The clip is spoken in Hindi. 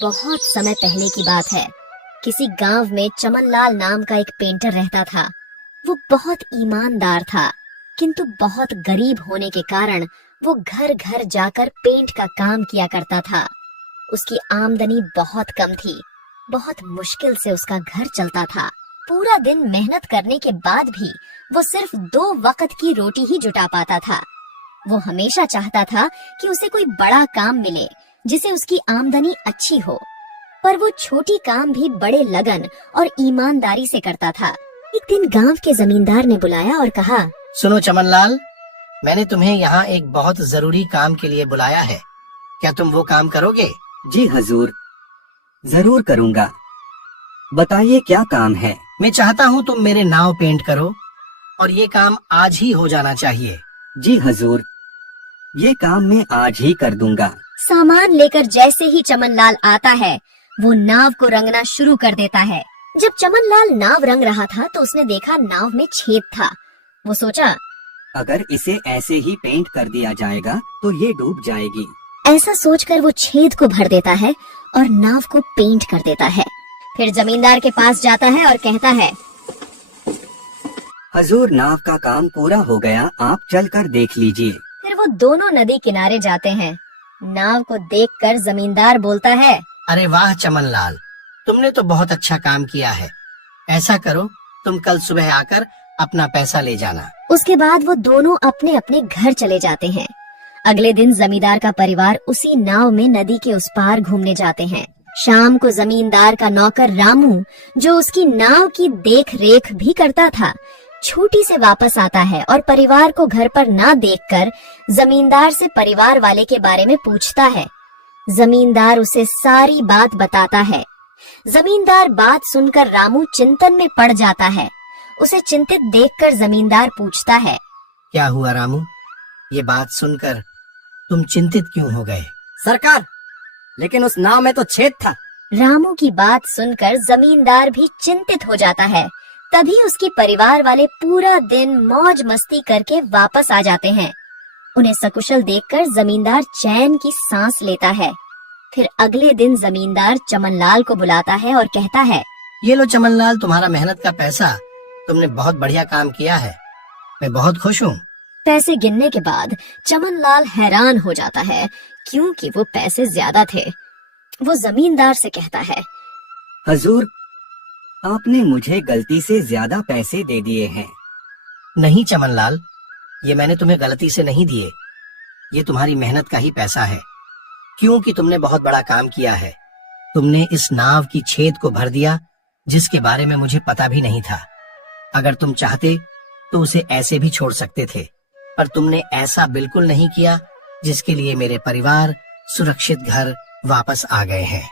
बहुत समय पहले की बात है। किसी गांव में चमनलाल नाम का एक पेंटर रहता था। वो बहुत ईमानदार था, किंतु बहुत गरीब होने के कारण वो घर घर जाकर पेंट का काम किया करता था। उसकी आमदनी बहुत कम थी। बहुत मुश्किल से उसका घर चलता था। पूरा दिन मेहनत करने के बाद भी वो सिर्फ 2 वक्त की रोटी ही जुटा पाता था। वो हमेशा चाहता था कि उसे कोई बड़ा काम मिले जिसे उसकी आमदनी अच्छी हो, पर वो छोटी काम भी बड़े लगन और ईमानदारी से करता था। एक दिन गांव के जमींदार ने बुलाया और कहा, सुनो चमनलाल, मैंने तुम्हें यहाँ एक बहुत जरूरी काम के लिए बुलाया है। क्या तुम वो काम करोगे? जी हजूर, जरूर करूँगा। बताइए क्या काम है? मैं चाहता हूँ तुम मेरे नाव पेंट करो और ये काम आज ही हो जाना चाहिए। जी हजूर, ये काम मैं आज ही कर दूंगा। सामान लेकर जैसे ही चमनलाल आता है, वो नाव को रंगना शुरू कर देता है। जब चमनलाल नाव रंग रहा था तो उसने देखा नाव में छेद था। वो सोचा, अगर इसे ऐसे ही पेंट कर दिया जाएगा तो ये डूब जाएगी। ऐसा सोचकर वो छेद को भर देता है और नाव को पेंट कर देता है। फिर जमींदार के पास जाता है और कहता है, हजूर, नाव का काम पूरा हो गया, आप चलकर देख लीजिए। फिर वो दोनों नदी किनारे जाते हैं। नाव को देखकर जमींदार बोलता है, अरे वाह चमनलाल, तुमने तो बहुत अच्छा काम किया है। ऐसा करो, तुम कल सुबह आकर अपना पैसा ले जाना। उसके बाद वो दोनों अपने अपने घर चले जाते हैं। अगले दिन जमींदार का परिवार उसी नाव में नदी के उस पार घूमने जाते हैं। शाम को जमींदार का नौकर रामू, जो उसकी नाव की देख रेख भी करता था, छुट्टी से वापस आता है और परिवार को घर पर ना देखकर जमींदार से परिवार वाले के बारे में पूछता है। जमींदार उसे सारी बात बताता है। जमींदार बात सुनकर रामू चिंतन में पड़ जाता है। उसे चिंतित देखकर जमींदार पूछता है, क्या हुआ रामू? ये बात सुनकर तुम चिंतित क्यों हो गए? सरकार, लेकिन उस नाव में तो छेद था। रामू की बात सुनकर जमींदार भी चिंतित हो जाता है। तभी उसके परिवार वाले पूरा दिन मौज मस्ती करके वापस आ जाते हैं। उन्हें सकुशल देखकर जमींदार चैन की सांस लेता है। फिर अगले दिन जमींदार चमनलाल को बुलाता है और कहता है, ये लो चमनलाल, तुम्हारा मेहनत का पैसा। तुमने बहुत बढ़िया काम किया है, मैं बहुत खुश हूँ। पैसे गिनने के बाद चमनलाल हैरान हो जाता है, क्योंकि वो पैसे ज्यादा थे। वो जमींदार से कहता है, हजूर, आपने मुझे गलती से ज्यादा पैसे दे दिए हैं। नहीं चमनलाल, ये मैंने तुम्हें गलती से नहीं दिए। ये तुम्हारी मेहनत का ही पैसा है, क्योंकि तुमने बहुत बड़ा काम किया है। तुमने इस नाव की छेद को भर दिया, जिसके बारे में मुझे पता भी नहीं था। अगर तुम चाहते तो उसे ऐसे भी छोड़ सकते थे, पर तुमने ऐसा बिल्कुल नहीं किया, जिसके लिए मेरे परिवार सुरक्षित घर वापस आ गए हैं।